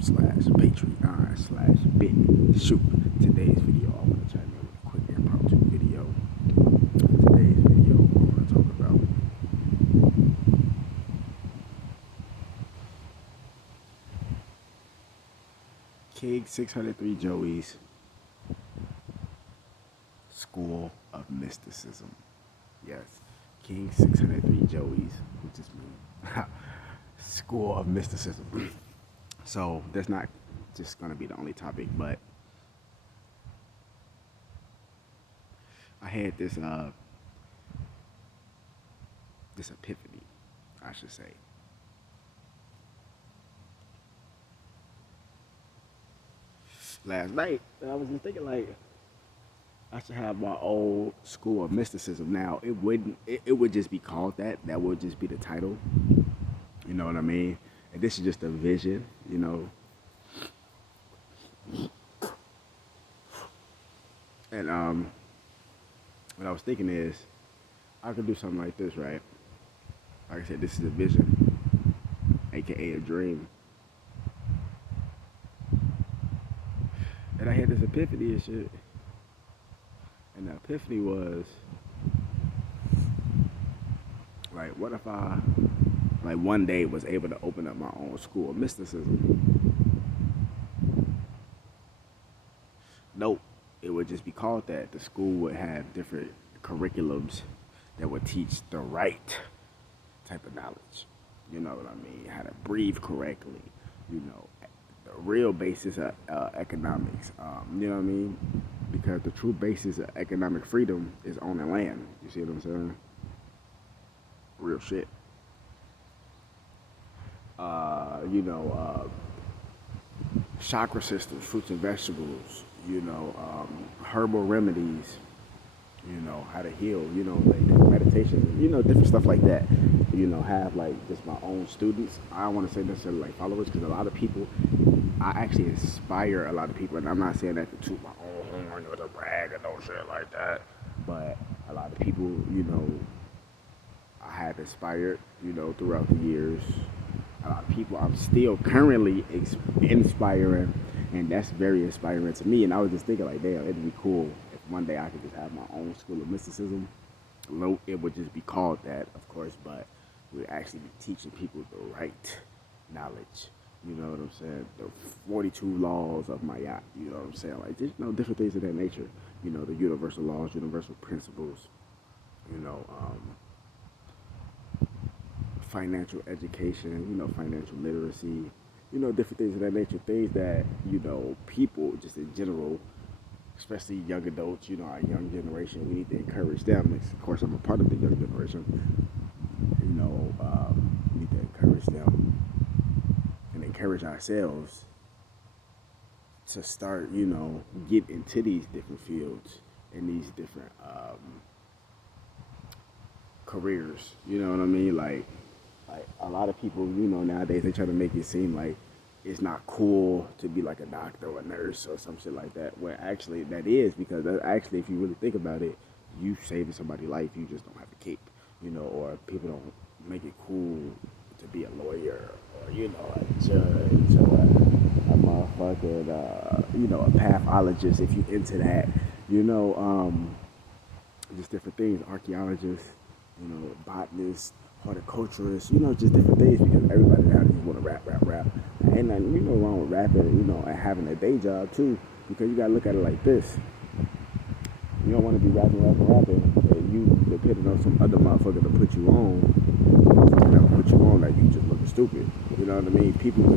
youtube.com/patreon/bit shoot. Today's video, I want to chime in with a quick impromptu video. Today's video, I want to talk about King 603 Joey's School of Mysticism. Yes, King 603 Joey's, which is me. School of Mysticism. So that's not just gonna be the only topic, but I had this epiphany, I should say. Last night, I was just thinking like I should have my own school of mysticism. Now it would just be called that. That would just be the title. You know what I mean? And this is just a vision, you know. And what I was thinking is I could do something like this, right? Like I said, this is a vision, aka a dream. And I had this epiphany and shit. And the epiphany was like, what if I like one day was able to open up my own school of mysticism? Nope, it would just be called that. The school would have different curriculums that would teach the right type of knowledge. You know what I mean? How to breathe correctly, you know, the real basis of economics. You know what I mean? Because the true basis of economic freedom is owning land. You see what I'm saying? Real shit. Chakra systems, fruits and vegetables, herbal remedies, how to heal, like meditation, different stuff like that. Have like just my own students. I don't want to say necessarily like followers, because a lot of people, I actually inspire a lot of people, and I'm not saying that to toot my own horn or to brag or no shit like that, but a lot of people, I have inspired, throughout the years. A lot of people I'm still currently inspiring, and that's very inspiring to me. And I was just thinking like, damn, it'd be cool if one day I could just have my own school of mysticism. It would just be called that, of course, but we'd actually be teaching people the right knowledge. You know what I'm saying? The 42 laws of Mayat. You know what I'm saying? Like, just, different things of that nature. The universal laws, universal principles. Financial education, financial literacy, different things of that nature, things that, people just in general, especially young adults, our young generation, we need to encourage them. Of course, I'm a part of the young generation, we need to encourage them and encourage ourselves to start, get into these different fields and these different careers, you know what I mean? Like a lot of people, nowadays they try to make it seem like it's not cool to be like a doctor or a nurse or some shit like that. Where actually that is, because that actually, if you really think about it, you saving somebody's life. You just don't have a cape, or people don't make it cool to be a lawyer or a judge or a motherfucking a pathologist if you into that, just different things, archaeologists, botanists, horticulturists, just different things, because everybody now just want to rap. Ain't nothing, wrong with rapping, and having a day job too, because you gotta look at it like this. You don't want to be rapping, and you depending on some other motherfucker to put you on, like you just looking stupid. You know what I mean? People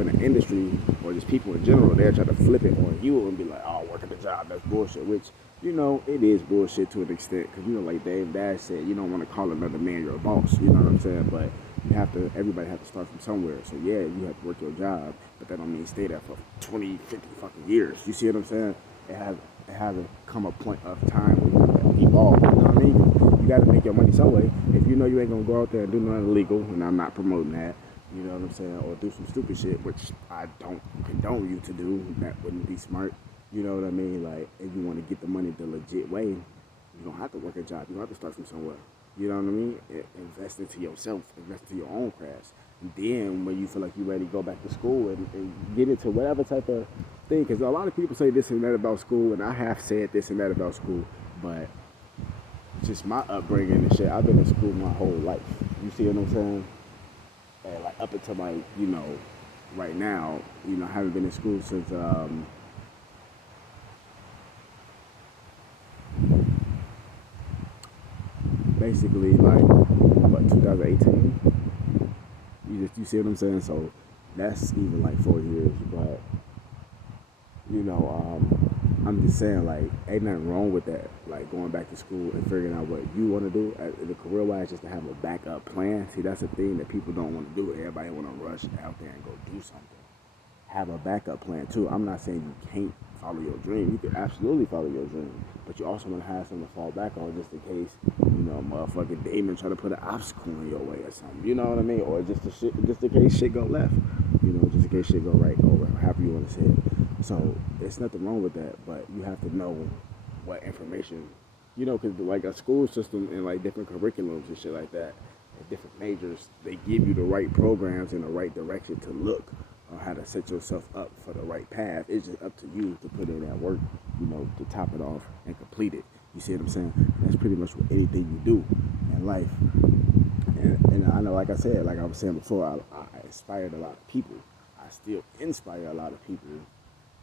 in the industry, or just people in general, they'll try to flip it on you and be like, oh, working the job, that's bullshit, which, it is bullshit to an extent, because, like Dave Dash said, you don't want to call another man your boss, you know what I'm saying? But everybody have to start from somewhere. So yeah, you have to work your job, but that don't mean stay there for 20, 50 fucking years. You see what I'm saying? It hasn't come a point of time where you have to evolve, you know what I mean? You got to make your money some way. If you know you ain't going to go out there and do nothing illegal, and I'm not promoting that, you know what I'm saying, or do some stupid shit, which I don't condone you to do, that wouldn't be smart. You know what I mean? Like, if you want to get the money the legit way, you don't have to work a job. You don't have to start from somewhere. You know what I mean? Invest into yourself, invest into your own crafts. And then when you feel like you're ready to go back to school and get into whatever type of thing, because a lot of people say this and that about school, and I have said this and that about school, but just my upbringing and shit, I've been in school my whole life. You see what I'm saying? And like up until like, right now, I haven't been in school since basically like what 2018. You see what I'm saying? So that's even like 4 years, but I'm just saying like ain't nothing wrong with that. Like going back to school and figuring out what you want to do, the career wise, just to have a backup plan. See, that's the thing that people don't want to do. Everybody want to rush out there and go do something. Have a backup plan too. I'm not saying you can't follow your dream. You can absolutely follow your dream, but you also want to have something to fall back on just in case, motherfucking Damon try to put an obstacle in your way or something. You know what I mean? Or just in case shit go left. Just in case shit go right or however you want to say it. So it's nothing wrong with that, but you have to know what information, because like a school system and like different curriculums and shit like that, and different majors, they give you the right programs in the right direction to look on how to set yourself up for the right path. It's just up to you to put in that work, to top it off and complete it. You see what I'm saying? And that's pretty much with anything you do in life. And I know, like I said, like I was saying before, I inspired a lot of people. I still inspire a lot of people.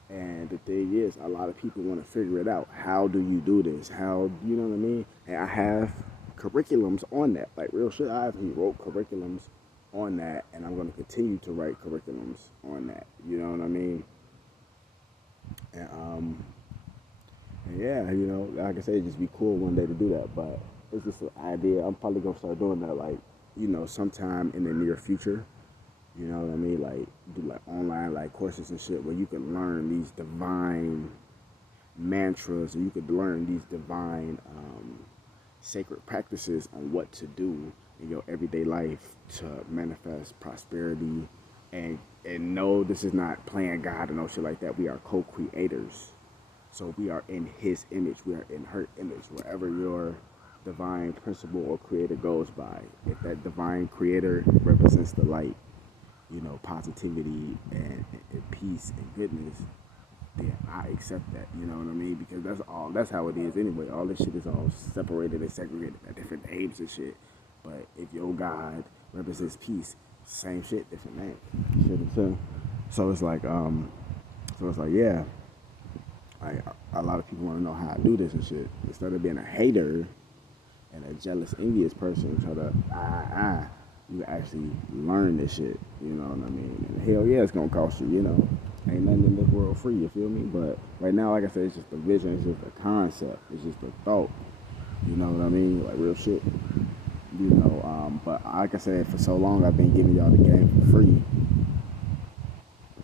And the thing is, a lot of people want to figure it out. How do you do this? How, you know what I mean? And I have curriculums on that. Like real shit, I actually wrote curriculums on that, and I'm going to continue to write curriculums on that. You know what I mean? And yeah, like I said, it'd just be cool one day to do that. But it's just an idea. I'm probably going to start doing that, like, sometime in the near future. You know what I mean? Like, do like online like courses and shit where you can learn these divine mantras, or you could learn these divine sacred practices on what to do in your everyday life to manifest prosperity. And no, this is not playing God or no shit like that. We are co-creators. So we are in His image. We are in her image. Wherever your divine principle or creator goes by, if that divine creator represents the light, positivity and peace and goodness, then I accept that. You know what I mean? Because that's how it is anyway. All this shit is all separated and segregated at different names and shit. But if your God represents peace, same shit, different name. You see what I'm saying? So it's like, yeah. Like a lot of people want to know how I do this and shit. Instead of being a hater and a jealous, envious person, try to you actually learn this shit. You know what I mean? And hell yeah, it's gonna cost you. Ain't nothing in this world free. You feel me? But right now, like I said, it's just a vision. It's just a concept. It's just a thought. You know what I mean? Like real shit. But like I said, for so long I've been giving y'all the game for free.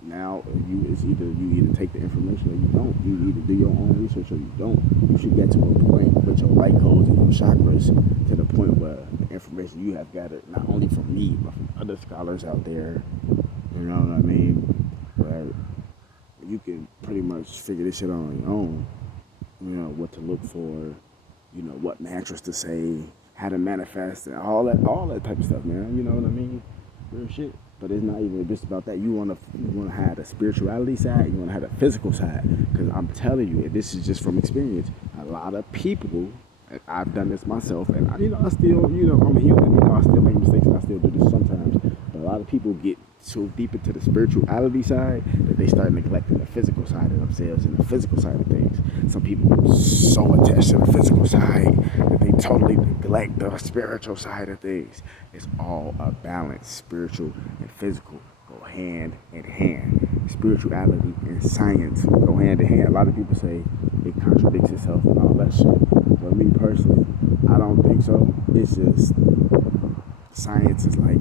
Now it's either you either take the information or you don't. You either do your own research or you don't. You should get to a point with your light codes and your chakras to the point where the information you have gathered, not only from me but from other scholars out there, you know what I mean, where you can pretty much figure this shit out on your own. What to look for, what mantras to say, how to manifest, and all that type of stuff, man. You know what I mean? Real shit. But it's not even just about that. You wanna have the spirituality side. You wanna have the physical side. Because I'm telling you, and this is just from experience. A lot of people, and I've done this myself, and I still, I'm a human. I still make mistakes, and I still do this sometimes. But a lot of people get so deep into the spirituality side that they start neglecting the physical side of themselves and the physical side of things. Some people are so attached to the physical side that they totally neglect the spiritual side of things. It's all a balance. Spiritual and physical go hand in hand. Spirituality and science go hand in hand. A lot of people say it contradicts itself and all that shit. But me personally, I don't think so. It's just science is like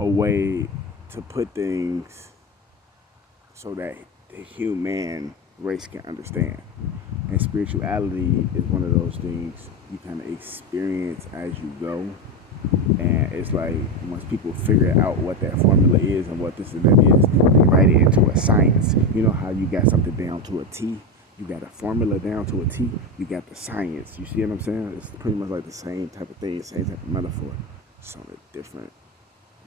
a way to put things so that the human race can understand. And spirituality is one of those things you kind of experience as you go. And it's like once people figure out what that formula is and what this and that is, they write it into a science. You know how you got something down to a T? You got a formula down to a T. You got the science. You see what I'm saying? It's pretty much like the same type of thing, same type of metaphor. It's on a different,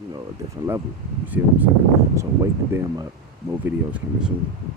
a different level. You see what I'm saying? So wake the damn up. More videos coming soon.